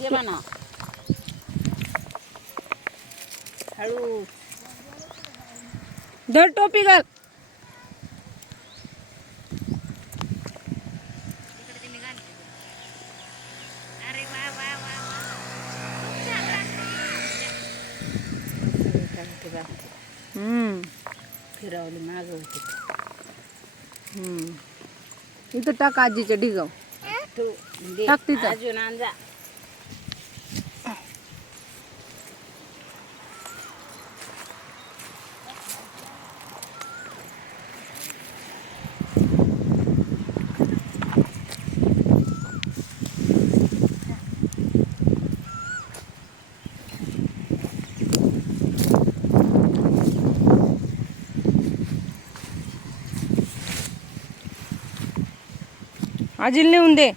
दे म्हणा हळू धर टोपी घाल. फिरवली माग होती इथं टाक आजीच्या ढिगाव. तू दे टाक तिथं. अजून आणजा आजीला नेऊन दे.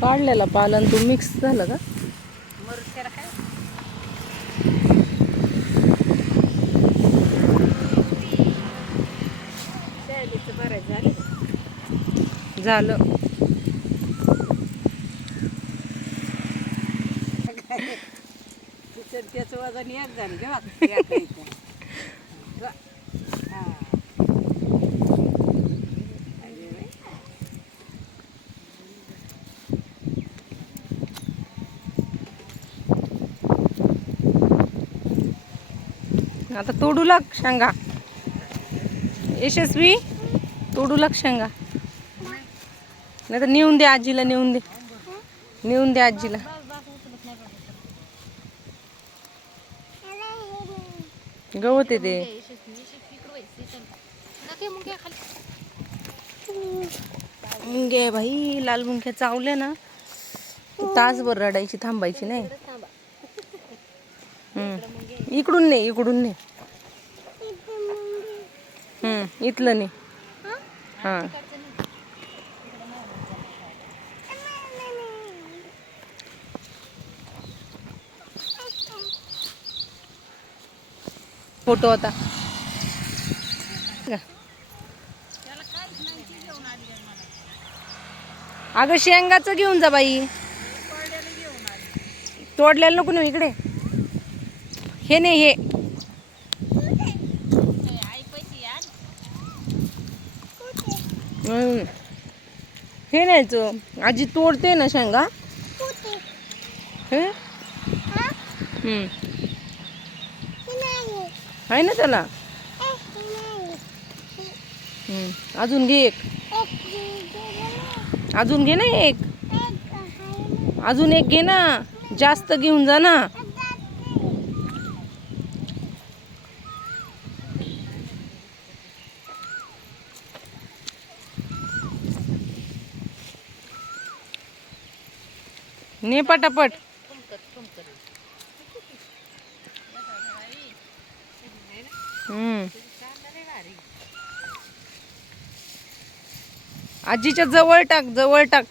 काढलेला पालन तू मिक्स झालं का? मरुत्याला काय शेळीचं बरं झालं झालं. तिचं त्याचं वजन एक झालं घेवा आता तोडू लाग शेंगा. यशस्वी तोडू लाग शेंगा. नाही तर नेऊन दे आजीला. नेऊन दे. नेऊन दे आजीला. गवत आहे ते. मुंग्या भाई लाल मुंग्या चावल्या ना तासभर रडायची थांबायची नाही. इकडून नाही इकडून नाही. इथलं नाही. हा फोटो होता. अगं शेंगाचं घेऊन जा बाई. तोडलेलं नको ना इकडे. हे नाही हे हे न्यायचं. आजी तोडते ना शेंगा. हे आहे ना त्याला. अजून घे एक. अजून घे ना एक. अजून एक घे ना. जास्त घेऊन जा ना. ने पटापट. आजीच्या जवळ टाक. जवळ टाक.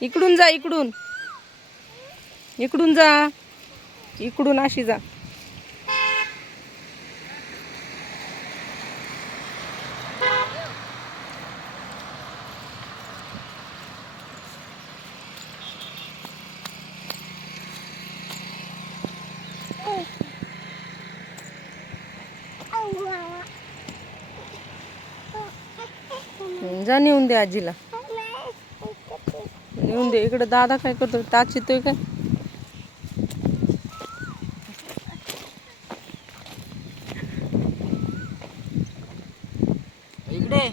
इकडून जा. इकडून इकडून जा. इकडून अशी जा. जा नेऊन दे आजीला. नेऊन दे. इकडे दादा काय करतो? टाच येतोय काय? इकडे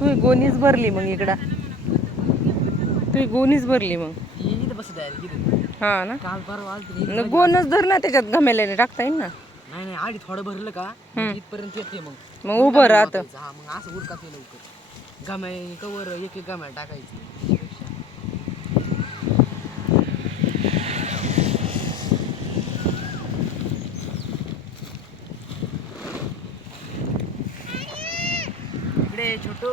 तू गोणीच भरली मग इकडं. तू गोणीच भरली मग. हा ना. गोणच धर ना. त्याच्यात घमेल्याने टाकता येईल ना. नाही नाही आधी थोडं भरलं का इथपर्यंत येते मग उभं राहत. मग असं उरकात लवकर गमाय कवर एक एक गमाय टाकायची. छोटू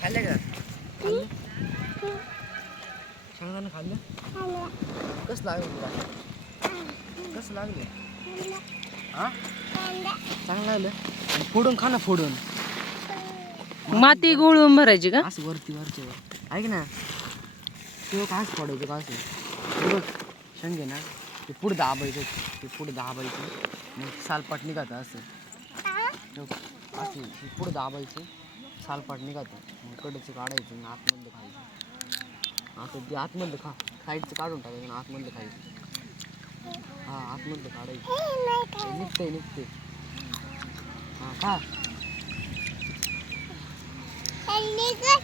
खाल्लं का खाल्लं शेंगदाणा खाल्लं कसं लागलं तुला कसं लागलं हा चांगलं लागलं आणि फोडून खा ना फोडून माती गोळून भरायची का असं वरती वरच्या वर ऐक ना ते काय पडायचं का असं बघ शेंगे ना ते पुढं दाबायचं ते पुढं दाबायचं मग सालपाट निघातं असं असं पुढं दाबायचं सालपाट निघातं मग कडचं काढायचं आणि आतमधलं खायचं आता ते आतमधलं खा साईडचं काढून टाकायचं आणि आतमधलं खायचं हा आतमधलं काढायचं निघतंय निघते हा खा हा निघतंय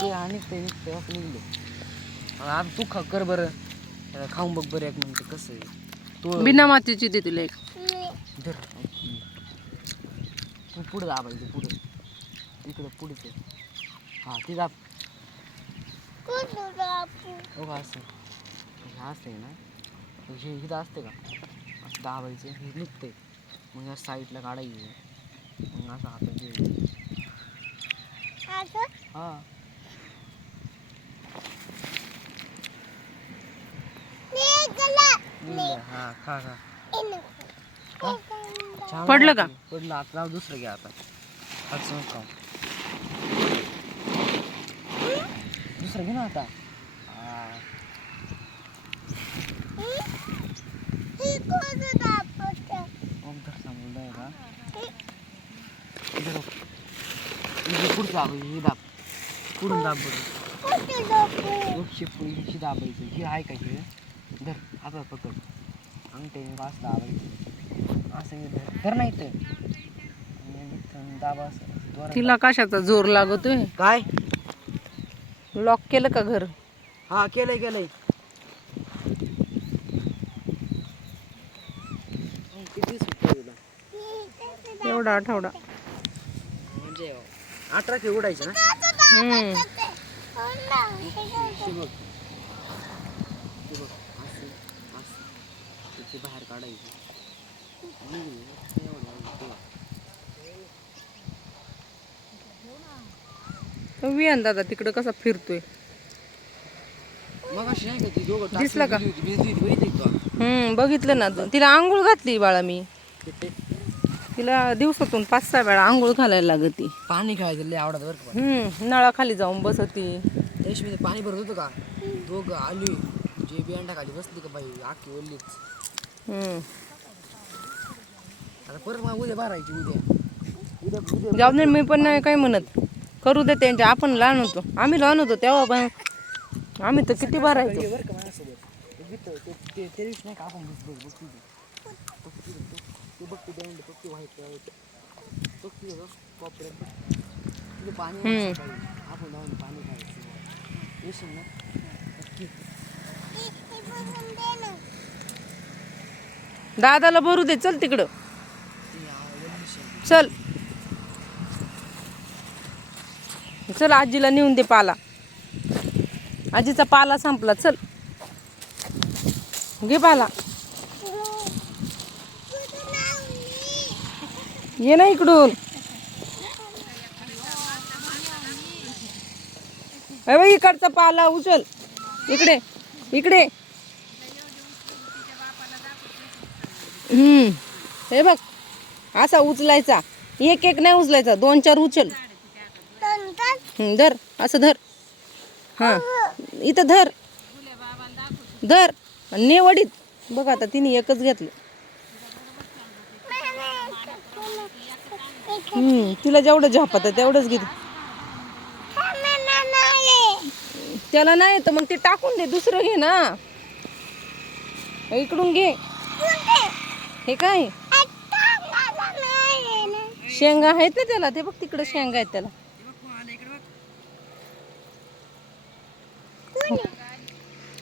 ते हा निघतंय निघतंय असं निघलं आता तू खा कर बरं त्याला खाऊन बघ बरं एक मिनिट कसं आहे तो बिना मातीची दे तुला एक धर तू पुढं दाबायचं पुढं इकडं पुढंच हा ती दाब हो का असं हे असते ना हे इथं असते का असं दाबायचं हे निघतंय मग या साईडला काढायचं मग असं हातात घ्यायचं हा हा खा खा छान पडलं का? पडलं आता जाऊ दुसरं घ्या आता खाऊ दुसरं घे ना आता पुढचं दाब हे दाब पुढून दाब बरं ही दाबायचं ही आहे का हे धर आता पकड अंगठ्याने असं दाबायचं असं धर नाही तर दाबा असं तिला कशाचा जोर लागतोय काय लॉक केलं का घर हा केलंय केलंय किती सुट्ट्या तुला एवढा आठवडा म्हणजे 18 ते उडायचं ना ते बघ असं असं ते बाहेर काढायचं विहान दादा तिकडं कसा फिरतोय मग अशी नाही का ती दोघं दिसलं का? बघितली बघितलं ना तिला आंघोळ घातली बाळा मी तिला दिवसातून 5-6 वेळा आंघोळ घालायला लागती पाणी खेळायचं लय आवडत बरं का नळाखाली जाऊन बसती त्याशिवाय पाणी भरत होतं का दोघं आली जे बियांडा खाली बसली का बाई आखी ओल्लीच आता परत मग उद्या भरायची उद्या जाऊ दे मी पण नाही काय म्हणत करू दे त्यांच्या आपण लहान होतो आम्ही लहान होतो तेव्हा पण आम्ही तर किती भरायचो बरं का माझ्यासोबत ते दिवशी नाही का आपण बघ ते बँड पक्की व्हाईट पक्की कॉपऱ्यात तिथे पाणी आपण जाऊन पाणी खायचं येशील ना दादाला भरू दे चल तिकडं चल चल आजीला नेऊन दे पाला आजीचा पाला संपला चल घे पाला ये ना इकडून इकडचा पाला उचल इकडे इकडे हे बघ असा उचलायचा एक एक नाही उचलायचा 2-4 उचल धर असं धर हा इथं धर धर ने वडीत बघ आता तिने एकच घेतलं तिला जेवढं झोपत तेवढंच घेत त्याला नाही तर मग ते टाकून दे दुसरं घे ना इकडून घे हे काय शेंगा आहेत ना त्याला ते बघ तिकडे शेंगा आहेत त्याला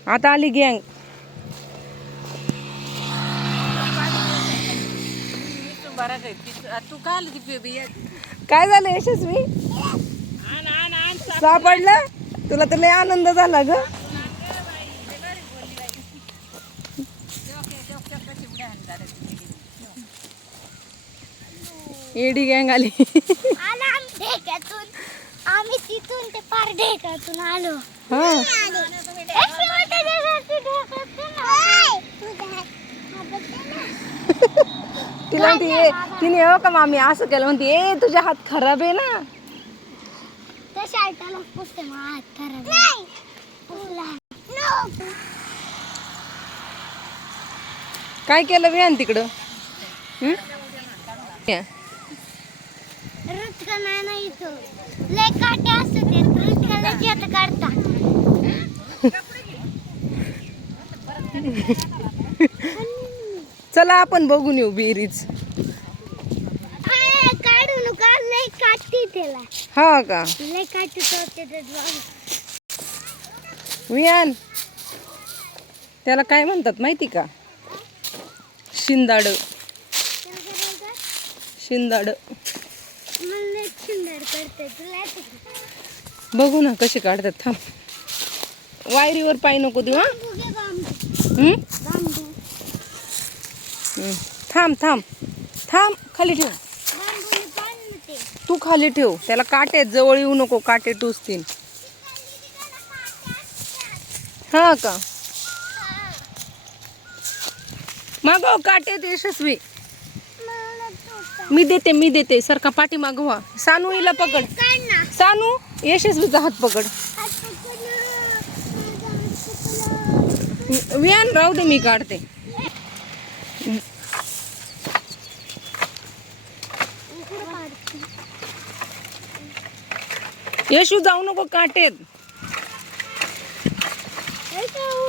आता आली गँग काय झालं यशस्वी सापडलं तुला तर लय आनंद झाला ग एडी गँग आली. आम्ही तिथून ते पार ढेकातून आलो. हा तिला म्हणते ये, तिने हो का मामी असं केलं म्हणते ए तुझा हात खराब आहे ना. त्या शर्टाला पुसते मग हात खराब. काय केलं विहान तिकडं? रुचका नाही इथं लय काटे असते रुचकाला जेत काढता. चला आपण बघून येऊ विहिरीच. काढू नका लय काटते त्याला. हा का लय काटते विहान त्याला काय म्हणतात माहिती का? शिंदाड. शिंदाड बघू ना कसे काढतात. थांब वायरीवर पाय नको देऊ. थांब थांब थांब खाली ठेव. तू खाली ठेव त्याला काटे जवळ येऊ नको काटे टोचतील. हा का मागव काटे यशस्वी. मी देते सारखा पाठी मागवा. सानू हिला पकड. सानू यशस्वीचा हात पकड. विहान राहू दे मी काढते. यशू जाऊ नको काटेत.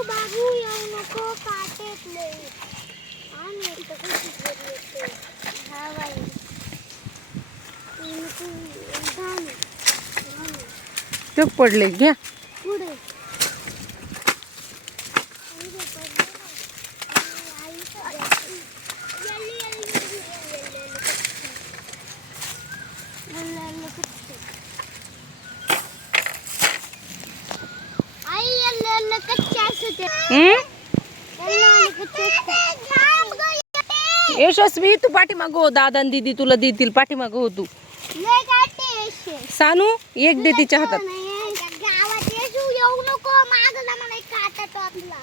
बाबू येऊ नको काटेत लय. टक पडले घ्या. यशस्वी तू पाठीमाग हो. दादा आणि दीदी तुला देतील पाठीमाग हो. तू सानू एक दे तिच्या हातात. गावात येऊ नको मागला मला काटा टोचला.